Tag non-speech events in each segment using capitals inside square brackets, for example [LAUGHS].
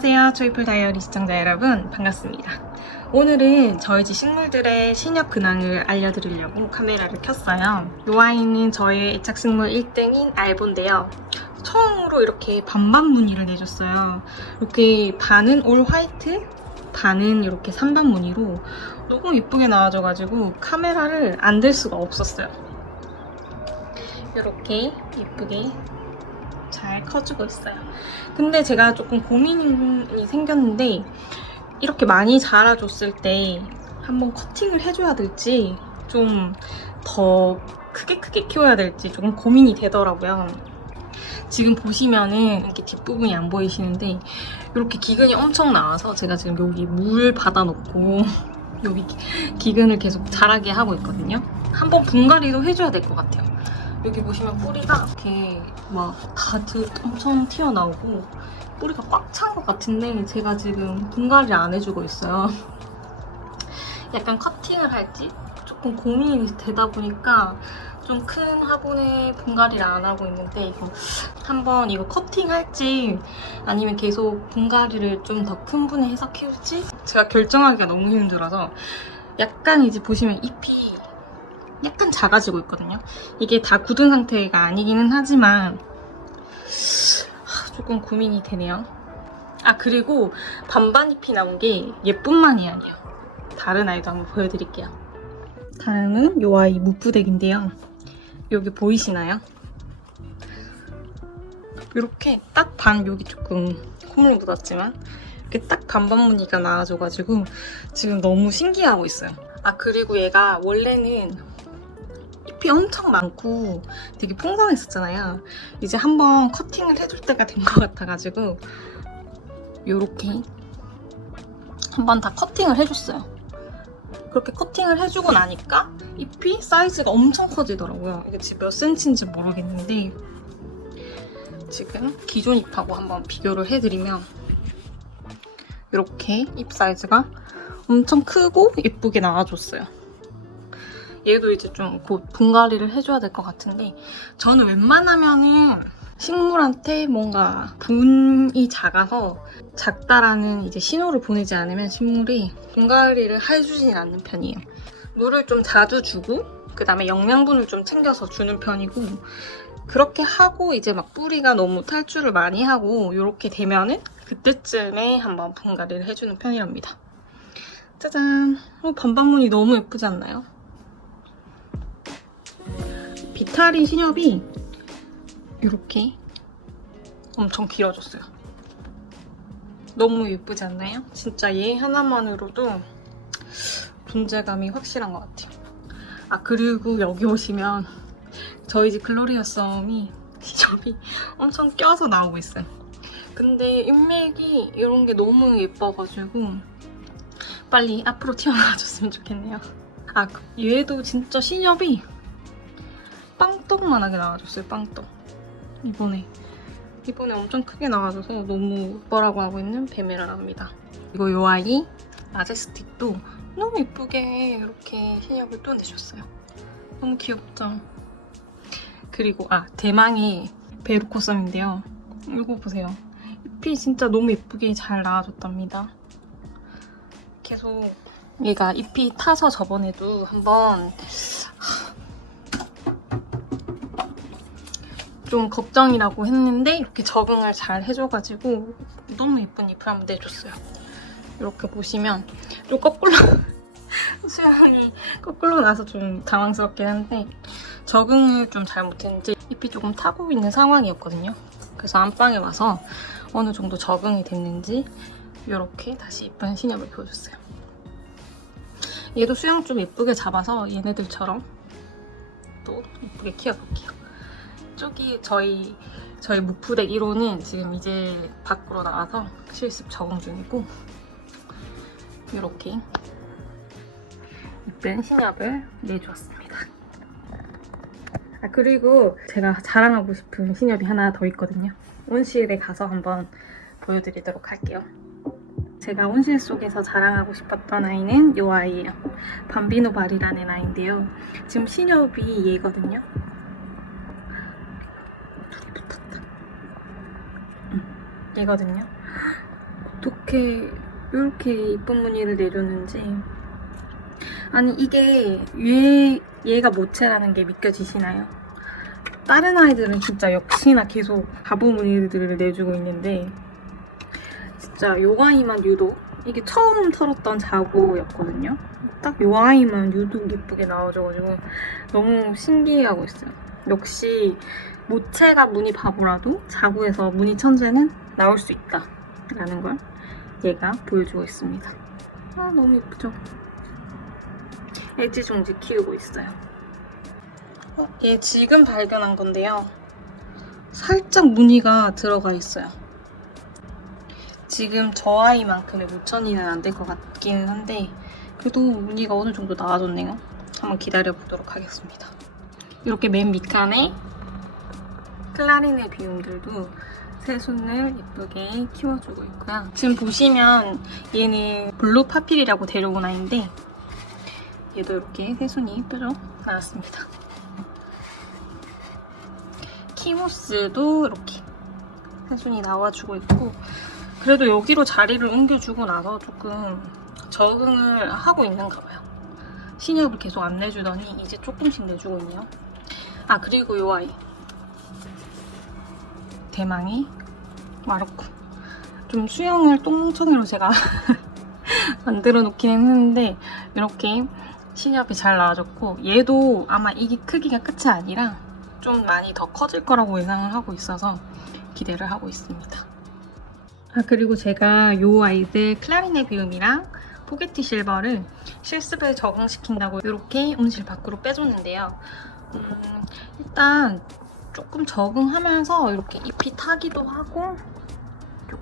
안녕하세요. 초이풀 다이어리 시청자 여러분. 반갑습니다. 오늘은 저희 집 식물들의 신협 근황을 알려드리려고 카메라를 켰어요. 이 아이는 저의 애착 식물 1등인 알보인데요. 처음으로 이렇게 반반 무늬를 내줬어요. 이렇게 반은 올 화이트, 반은 이렇게 삼반 무늬로 너무 예쁘게 나와줘가지고 카메라를 안 들 수가 없었어요. 이렇게 예쁘게 잘 커주고 있어요. 근데 제가 조금 고민이 생겼는데 이렇게 많이 자라줬을 때 한번 커팅을 해줘야 될지 좀 더 크게 크게 키워야 될지 조금 고민이 되더라고요. 지금 보시면은 이렇게 뒷부분이 안 보이시는데 이렇게 기근이 엄청 나와서 제가 지금 여기 물 받아놓고 [LAUGHS] 여기 기근을 계속 자라게 하고 있거든요. 한번 분갈이도 해줘야 될 것 같아요. 여기 보시면 뿌리가 이렇게 막 다들 엄청 튀어나오고 뿌리가 꽉 찬 것 같은데 제가 지금 분갈이를 안 해주고 있어요. [LAUGHS] 약간 커팅을 할지 조금 고민이 되다 보니까 좀 큰 화분에 분갈이를 안 하고 있는데 이거 한번 이거 커팅할지 아니면 계속 분갈이를 좀 더 큰 분에 해서 키울지 제가 결정하기가 너무 힘들어서 약간 이제 보시면 잎이 약간 작아지고 있거든요. 이게 다 굳은 상태가 아니기는 하지만 하, 조금 고민이 되네요. 아 그리고 반반 잎이 나온 게 얘뿐만이 아니에요. 다른 아이도 한번 보여드릴게요. 다음은 요 아이 무프덱인데요. 여기 보이시나요? 이렇게 딱 반 여기 조금 콧물 묻었지만 이렇게 딱 반반 무늬가 나와줘가지고 지금 너무 신기하고 있어요. 아 그리고 얘가 원래는 잎이 엄청 많고 되게 풍성했었잖아요. 이제 한번 커팅을 해줄 때가 된 것 같아가지고 요렇게 한번 다 커팅을 해줬어요. 그렇게 커팅을 해주고 나니까 잎이 사이즈가 엄청 커지더라고요. 이게 지금 몇 센치인지 모르겠는데 지금 기존 잎하고 한번 비교를 해드리면 이렇게 잎 사이즈가 엄청 크고 예쁘게 나와줬어요. 얘도 이제 좀 곧 분갈이를 해줘야 될 것 같은데 저는 웬만하면은 식물한테 뭔가 분이 작아서 작다라는 이제 신호를 보내지 않으면 식물이 분갈이를 해주진 않는 편이에요. 물을 좀 자주 주고 그 다음에 영양분을 좀 챙겨서 주는 편이고 그렇게 하고 이제 막 뿌리가 너무 탈출을 많이 하고 이렇게 되면은 그때쯤에 한번 분갈이를 해주는 편이랍니다. 짜잔! 어, 반반무늬 너무 예쁘지 않나요? 비타리 신엽이 이렇게 엄청 길어졌어요. 너무 예쁘지 않나요? 진짜 얘 하나만으로도 존재감이 확실한 것 같아요. 아 그리고 여기 오시면 저희 집 글로리아 썸이 시접이 엄청 껴서 나오고 있어요. 근데 인맥이 이런 게 너무 예뻐가지고 빨리 앞으로 튀어나와줬으면 좋겠네요. 아 얘도 진짜 신엽이 빵떡만하게 나와줬어요. 빵떡. 이번에 이번에 엄청 크게 나와줘서 너무 예뻐라고 하고 있는 베메라랍니다. 이거 요 아이 마제스틱도 너무 예쁘게 이렇게 신엽을 또 내줬어요. 너무 귀엽죠? 그리고 아 대망의 베르코썸인데요. 이거 보세요. 잎이 진짜 너무 예쁘게 잘 나와줬답니다. 계속 얘가 잎이 타서 저번에도 한번 좀 걱정이라고 했는데 이렇게 적응을 잘 해줘가지고 너무 예쁜 잎을 한번 내줬어요. 이렇게 보시면 좀 거꾸로 [LAUGHS] 수영이 거꾸로 나서 좀 당황스럽긴 한데 적응을 좀 잘 못했는지 잎이 조금 타고 있는 상황이었거든요. 그래서 안방에 와서 어느 정도 적응이 됐는지 이렇게 다시 예쁜 신엽을 보여줬어요. 얘도 수영 좀 예쁘게 잡아서 얘네들처럼 또 예쁘게 키워볼게요. 쪽이 저희 저희 무프덱 1호는 지금 이제 밖으로 나와서 실습 적응 중이고 이렇게 이쁜 신엽을 내주었습니다. 아 그리고 제가 자랑하고 싶은 신엽이 하나 더 있거든요. 온실에 가서 한번 보여드리도록 할게요. 제가 온실 속에서 자랑하고 싶었던 아이는 이 아이예요. 밤비노 발이라는 아이인데요. 지금 신엽이 얘거든요. 얘거든요. 이렇게 이렇게 이쁜 무늬를 내줬는지 아니 이게 얘, 얘가 모체라는 게 믿겨지시나요? 다른 아이들은 진짜 역시나 계속 바보 무늬들을 내주고 있는데 진짜 요 아이만 유독 이게 처음 털었던 자고였거든요 딱 요 아이만 유독 예쁘게 나와줘가지고 너무 신기해하고 있어요 역시 모체가 무늬 바보라도 자구에서 무늬 천재는 나올 수 있다 라는 걸 얘가 보여주고 있습니다. 아 너무 예쁘죠? 애지중지 키우고 있어요. 어, 얘 지금 발견한 건데요. 살짝 무늬가 들어가 있어요. 지금 저 아이만큼의 무천이는 안 될 것 같기는 한데 그래도 무늬가 어느 정도 나와줬네요. 한번 기다려 보도록 하겠습니다. 이렇게 맨 밑칸에 클라리네 비움들도 새순을 예쁘게 키워주고 있고요. 지금 보시면 얘는 블루 파필이라고 데려온 아이인데 얘도 이렇게 새순이 뾰족 나왔습니다. 키모스도 이렇게 새순이 나와주고 있고 그래도 여기로 자리를 옮겨주고 나서 조금 적응을 하고 있는가 봐요. 신협을 계속 안 내주더니 이제 조금씩 내주고 있네요. 아 그리고 이 아이 대망의 마르코. 좀 수영을 똥청이로 제가 [LAUGHS] 만들어 놓긴 했는데 이렇게 신협이 잘 나와줬고 얘도 아마 이게 크기가 끝이 아니라 좀 많이 더 커질 거라고 예상을 하고 있어서 기대를 하고 있습니다. 아 그리고 제가 이 아이들 클라리네 비움이랑 포게티 실버를 실습에 적응시킨다고 이렇게 온실 밖으로 빼줬는데요. 음, 일단 조금 적응하면서 이렇게 잎이 타기도 하고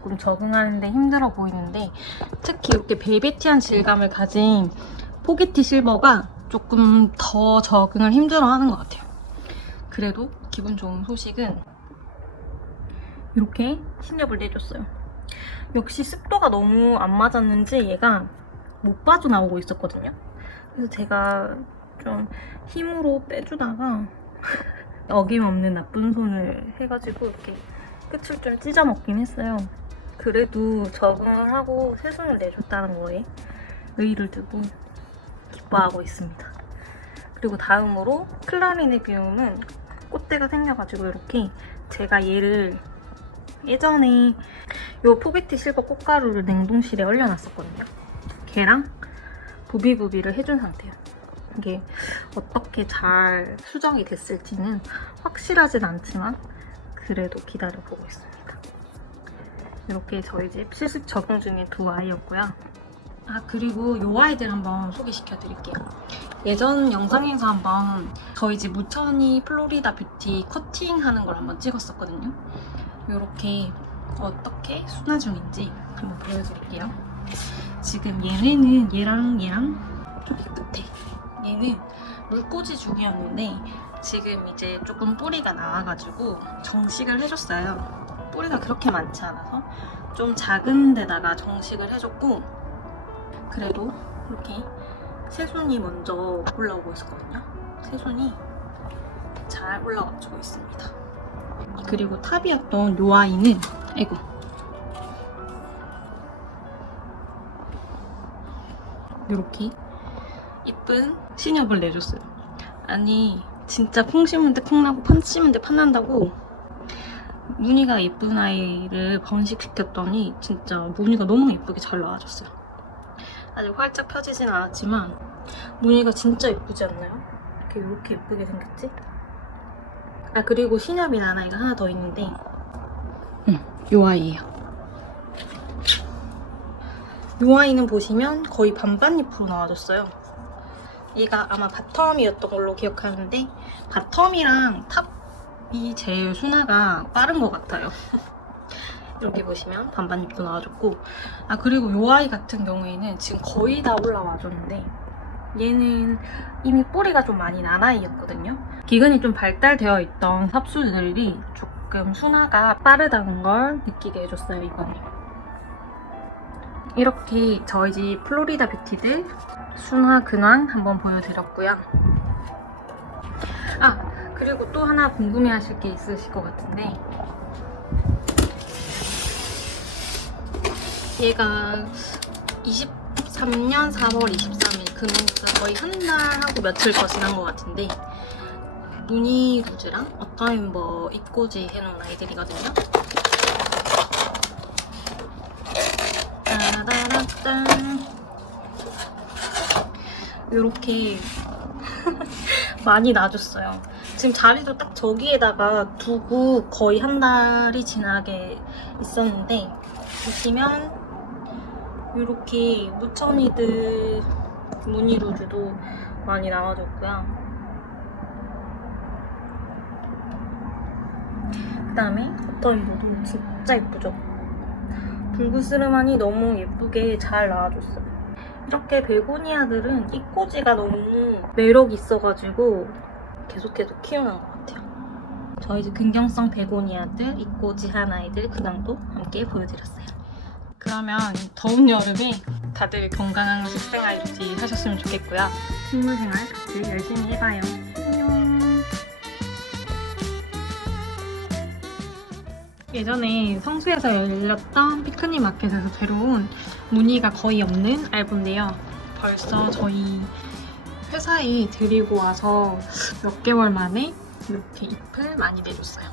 조금 적응하는데 힘들어 보이는데 특히 이렇게 벨베티한 질감을 가진 포게티 실버가 조금 더 적응을 힘들어 하는 것 같아요. 그래도 기분 좋은 소식은 이렇게 신엽을 내줬어요. 역시 습도가 너무 안 맞았는지 얘가 못 빠져나오고 있었거든요. 그래서 제가 좀 힘으로 빼주다가 [LAUGHS] 어김없는 나쁜 손을 해가지고 이렇게 끝을 좀 찢어 먹긴 했어요. 그래도 적응을 하고 새 손을 내줬다는 거에 의의를 두고 기뻐하고 있습니다. 그리고 다음으로 클라리네 비움은 꽃대가 생겨가지고 이렇게 제가 얘를 예전에 이 포게티 실버 꽃가루를 냉동실에 얼려놨었거든요. 걔랑 부비부비를 해준 상태예요. 이게 어떻게 잘 수정이 됐을지는 확실하진 않지만 그래도 기다려보고 있습니다. 이렇게 저희 집 실습 적응 중인 두 아이였고요. 아 그리고 이 아이들 한번 소개시켜 드릴게요. 예전 영상에서 한번 저희 집 무천이 플로리다 뷰티 커팅하는 걸 한번 찍었었거든요. 이렇게 어떻게 순화 중인지 한번 보여드릴게요. 지금 얘네는 얘랑 얘랑 저기 끝에 얘는 물꽂이 중이었는데 지금 이제 조금 뿌리가 나와가지고 정식을 해줬어요. 뿌리가 그렇게 많지 않아서 좀 작은 데다가 정식을 해줬고 그래도 이렇게 새순이 먼저 올라오고 있었거든요. 새순이 잘 올라와주고 있습니다. 그리고 탑이었던 요 아이는 아이고 이렇게 이쁜 신엽을 내줬어요. 아니 진짜 콩 심은 데 콩나고 판 심은 데 판난다고 무늬가 예쁜 아이를 번식시켰더니 진짜 무늬가 너무 예쁘게 잘 나와줬어요. 아직 활짝 펴지진 않았지만 무늬가 진짜 예쁘지 않나요? 이렇게 이렇게 예쁘게 생겼지? 아 그리고 신엽이라는 아이가 하나 더 있는데 응, 요 아이예요. 요 아이는 보시면 거의 반반잎으로 나와줬어요. 얘가 아마 바텀이었던 걸로 기억하는데 바텀이랑 탑 이 제일 순화가 빠른 것 같아요. 이렇게 보시면 반반잎도 나와줬고 아 그리고 요 아이 같은 경우에는 지금 거의 다 올라와줬는데 얘는 이미 뿌리가 좀 많이 난 아이였거든요. 기근이 좀 발달되어 있던 삽수들이 조금 순화가 빠르다는 걸 느끼게 해줬어요 이번에. 이렇게 저희 집 플로리다 뷰티들 순화 근황 한번 보여드렸고요. 아 그리고 또 하나 궁금해하실 게 있으실 것 같은데 얘가 23년 4월 23일 그러니까 거의 한 달하고 며칠 더 지난 것 같은데 무늬 루즈랑 어타임버 입고지 해놓은 아이들이거든요. 이렇게 [LAUGHS] 많이 놔줬어요. 지금 자리도 딱 저기에다가 두고 거의 한 달이 지나게 있었는데 보시면 이렇게 무천이드 무늬 루즈도 많이 나와줬고요. 그다음에 어터인보도 진짜 예쁘죠? 불그스름하니 너무 예쁘게 잘 나와줬어요. 이렇게 베고니아들은 입꼬지가 너무 매력 있어가지고 계속 계속 키우는 것 같아요. 저희 집 근경성 베고니아들, 입꼬지 한 아이들 근황도 함께 보여드렸어요. 그러면 더운 여름에 다들 건강한 식생활 유지 하셨으면 좋겠고요. 식물생활 같이 열심히 해봐요. 안녕. 예전에 성수에서 열렸던 피크닉 마켓에서 데려온 무늬가 거의 없는 알보인데요. 벌써 저희 회사에 데리고 와서 몇 개월 만에 이렇게 잎을 많이 내줬어요.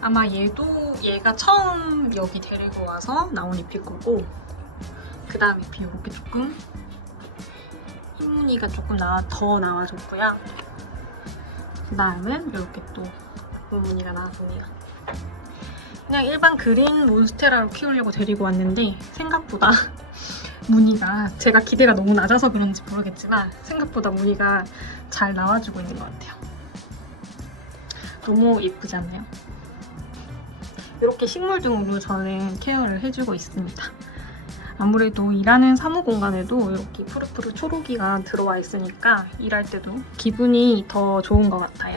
아마 얘도 얘가 처음 여기 데리고 와서 나온 잎일 거고 그 다음 잎이 이렇게 조금 흰무늬가 조금 나와, 더 나와줬고요. 그 다음은 이렇게 또 무늬가 나왔습니다. 그냥 일반 그린 몬스테라로 키우려고 데리고 왔는데 생각보다 무늬가 제가 기대가 너무 낮아서 그런지 모르겠지만 생각보다 무늬가 잘 나와주고 있는 것 같아요. 너무 예쁘지 않나요? 이렇게 식물 등으로 저는 케어를 해주고 있습니다. 아무래도 일하는 사무 공간에도 이렇게 푸르푸르 초록이가 들어와 있으니까 일할 때도 기분이 더 좋은 것 같아요.